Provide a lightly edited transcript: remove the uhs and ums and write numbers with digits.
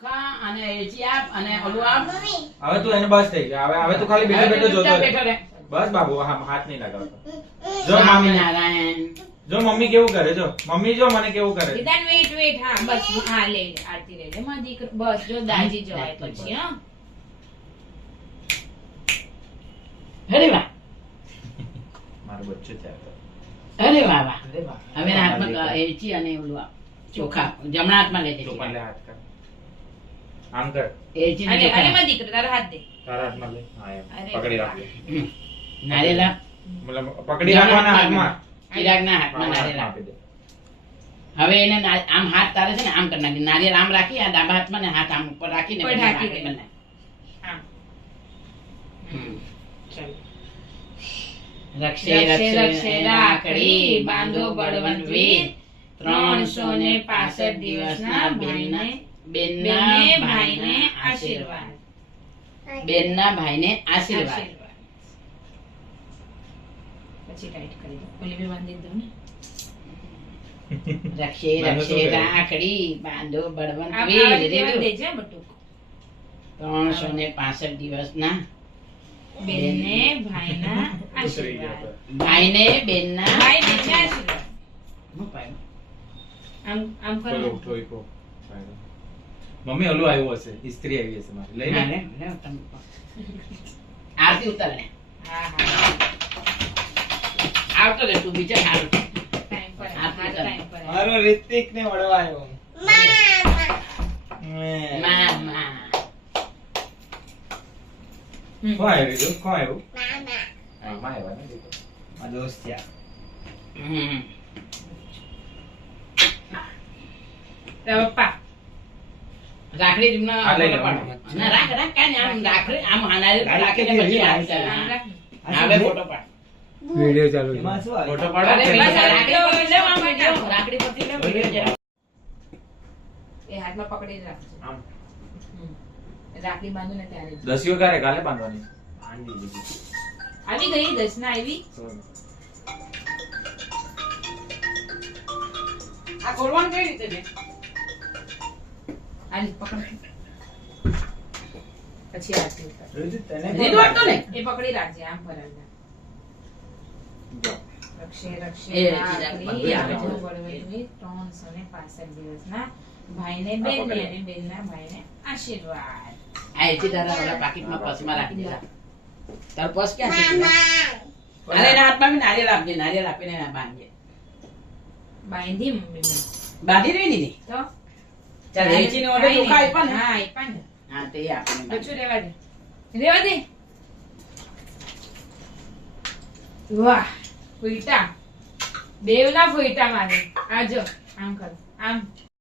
ચોખા અને એલચી આપ અને ઓલું આપ. હવે તું એને બસ થઈ ગયો. હવે તું ખાલી બેઠો બેઠો જોતો રહે. બેઠો રહે. બસ બાબુ હાથ નહીં લગાવતો. જો સ્વામિનારાયણ. જો મમ્મી કેવું કરે, જો મમ્મી જો મને કેવું કરે. વિધાન વેટ હા બસ હા લે આરતી લે લે માં દીકરો બસ જો દાજી જવાય પછી હા અરે વાહ મારું બચ્ચું છે આ તો. અરે વાહ વાહ. અરે વાહ. હવે એના હાથમાં એલચી અને ઓલું આપ. ચોખા જમણા હાથમાં લેજે. તું પણ લે હાથ કર. આમ કર. એલચી ને અરે અરે ચોખા. માં દીકરો તારા હાથ દે તારા હાથમાં લે. હા એમ. અરે પકડી રાખ. નારિયેળ આપ. મતલબ પકડી રાખવાના હાથમાં. ચિરાગના હાથમાં નારિયેળ આપ. આપી દે. હવે એને આમ હાથ તારે છે ને આમ કરી નાખી. નારિયેળ આમ રાખી આ ડાબા હાથમાં ને હાથ આમ ઉપર રાખીને ઉપર ઢાંકી દે. બનાય. આમ ચાલો રક્ષે રક્ષે રાખડી બાંધો બળવંત વીર 365 દિવસના બેનના ભાઈને આશીર્વાદ. બેનના ભાઈને આશીર્વાદ. પછી ટાઈટ કરી દો ઓલી બી બાંધી દો ને રક્ષે રક્ષે રાખડી બાંધો બળવંત આ વીર દેવા દીધું. દેજે બટુક 365 દિવસના બેનને ભાઈના ઉતરી ગયો આશીર્વાદ તો. ભાઈને બેનના ભાઈ બેનને આશીર્વાદ હું પાડું? આમ આમ કરો બોલો, ઠોઈકો. મમ્મી ઓલું આવ્યું હશે, ઇસ્ત્રી આવી હશે મારી. લઈ ના લે. રે, લે તમે. આરતી ઉતાર લે. હા હા આવતો રે તું બીજા સારું. ટાઈમ પર હા, હા ટાઈમ પર મારો રિતિક ને મળવા આવ્યો. મામા. કોણ આવ્યું દીધું? કોણ આવ્યું? હા, માં આવ્યા ને દીધું. મારા દોસ્ત યાર. હમ. તો પપ્પા રાખડી તમને હા, લઈ લો. ફોટો પાડો. ના રાખ રાખ કાંઈ નહીં, આમ રાખડી આમ હાનારી રાખીને પછી આમ આ- રાખ. હવે ફોટો પાડ. વિડિયો ચાલુ છે. એમાં શું આવ્યું? ફોટો પાડો. અરે પેલા બસ આ રાખડી. રાખડી પરથી લેવો, આમ વિડીયો. રાખડી પરથી લેવો, વિડીયો જરા. એ હાથમાં પકડી રાખજો આમ. રાખડી બાંધો ને ત્યારે જ. દસિયો ક્યારે? કાલે બાંધવાની. બાંધી દીધી. આવી ગઈ 10 ના આવી આ ખોલવાનું કઈ રીતે છે? આલી પકડ પછી આરતી ઉતાર રોહિત, તને લીધું હતું ને? એ પકડી રાખજે આમ ફરાવજે જો. રક્ષે રક્ષે એ રાખડી બધું બાંધો આવે. બળવંતની 365 દિવસના ભાઈને બેનને અને બેનના ભાઈને આશીર્વાદ આ એથી તારા ઓલા પાકીટમાં પર્સમાં રાખી દેલા. તારો પર્સ ક્યાં છે? અરે એના હાથમાં બી નારિયેળ આપજે, નારિયેળ આપીને એના બાંધજે. બાંધી મમ્મી બાંધી રહી દીધી. તો ચાલ એચીને ઓર્ડર ચોખા આપ્યા ને? હા આપ્યા ને હા તે આપીને બાંધ. બચ્ચું રેવા દે વાહ ફોઈટા દેવના ફોઈટા મારે આ જો આમ કરો આમ